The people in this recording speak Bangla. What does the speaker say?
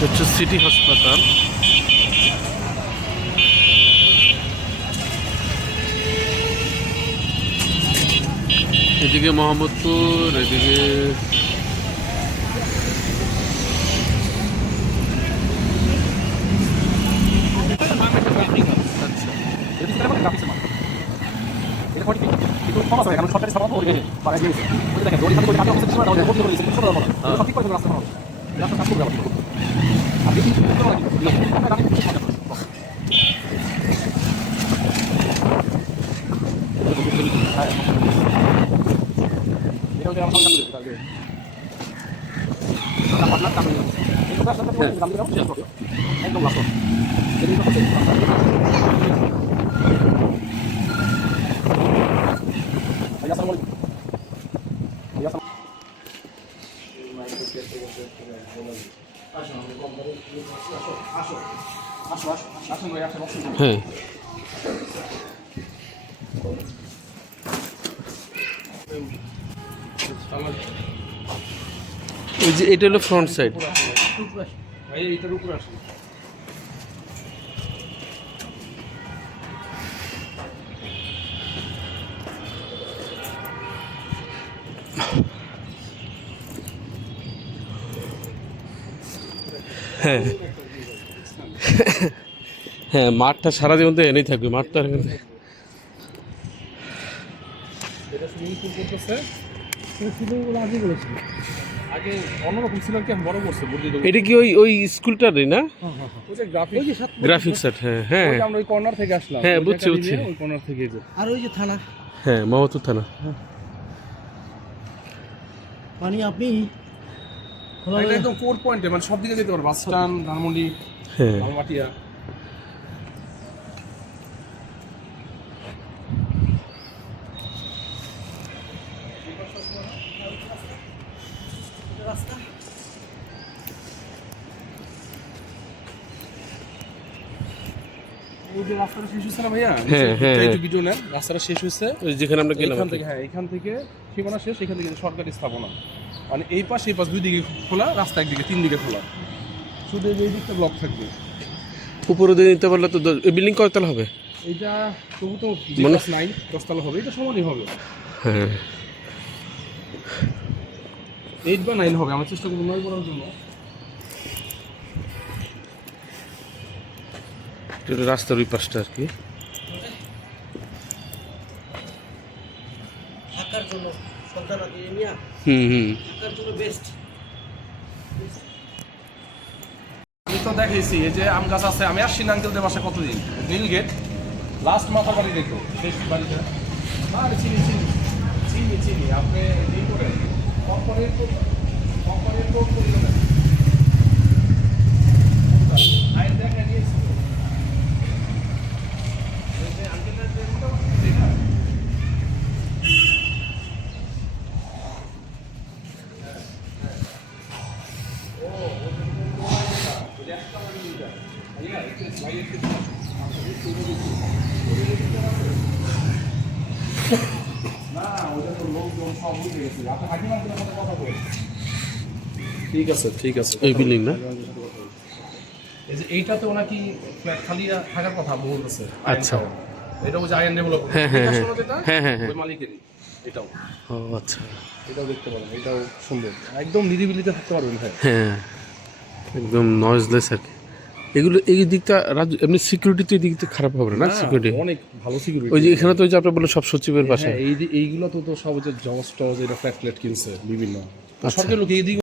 হচ্ছে সিটি হাসপাতাল। এদিকে মোহাম্মদপুর, এদিকে হ্যাঁ এই যে এটা হলো ফ্রন্ট সাইড। হ্যাঁ হ্যাঁ, মাঠটা সারা জীবন তো এনেই থাকবে। মাঠটা আগে অন্যরকম ছিল, কি বড় করছে। এটা কি ওই ওই স্কুলটারই না? Graphics set. হ্যাঁ হ্যাঁ, আমরা ওই কর্নার থেকে আসলাম। হ্যাঁ বুঝছি বুঝছি। ওই কর্নার থেকে যে আর ওই যে থানা, হ্যাঁ মোহাম্মদপুর থানা। মানে আপনি এটা একদম কোর পয়েন্টে, মানে সব দিকে যেতে পারো। বাস স্ট্যান্ড, ধানমন্ডি, হ্যাঁ লালমাটিয়া। রাস্তা ওই যে রাস্তাটা শেষ হচ্ছে না ভাইয়া? হ্যাঁ, হ্যাঁ, একটু হ্যাঁ। ভিডিও নেন। রাস্তাটা শেষ হচ্ছে ওই যেখানে আমরা গেলাম। এখান থেকে, হ্যাঁ এখান থেকে সীমানা শেষ, এখান থেকে সরকারি স্থাপনা। মানে এই পাশ এই পাশ দুই দিকে খোলা, রাস্তা একদিকে, তিন দিকে খোলা। শুধু এই দিকটা ব্লক থাকবে। উপরে দিয়ে নিতে পারলে তো বিল্ডিং কয়তলা হবে? এইটা তবু তো মানে 9 10 তলা হবে। এটা সমানই হবে, হ্যাঁ 8 বা 9 হবে। আমরা চেষ্টা করবো 9 করার জন্য। এটা রাস্তার ওই পাশটা আর কি। থাকার জন্য সন্তান দিয়ে নিয়ে হুম থাকার জন্য বেস্ট। আমি তো দেখেছি এই যে আম গাছ আছে। আমি আসছি আঙ্কেলদের বাসায় কতদিন, নীল গেট লাস্ট মাথা বাড়ি দেখো, শেষ বাড়িটা। আর চিনি চিনি চিনি চিনি আপনি এই করেন কোম্পানির আইন দেখা দিয়েছি। আঙ্কেলদের ঠিক আছে ঠিক আছে। এই বিল্ডিং না? এই যে এইটাতে ওনাকি ফ্ল্যাট খালি থাকার কথা বলতেছে। আচ্ছা, এটা ওই যে আইএন ডেভেলপ। হ্যাঁ, হ্যাঁ, হ্যাঁ। হ্যাঁ, হ্যাঁ, হ্যাঁ। ওই মালিকেরই এটাও। ও আচ্ছা, এটাও দেখতে পারেন, এটাও সুন্দর। একদম নিরিবিলিতে থাকতে পারবেন ভাই। হ্যাঁ একদম নয়েজলেস আর কি। এগুলো এই দিকটা এমনি সিকিউরিটি তো এই দিকটা খারাপ হবে না? সিকিউরিটি অনেক ভালো সিকিউরিটি। ওই যে এখানে তো ওই যে আপনি বললেন সব সচিবের বাসা। এইগুলো তো সব যে জজ টজ, এটা ফ্ল্যাট কিনছে বিভিন্ন আচ্ছা। সরকারি লোক। এই দিকে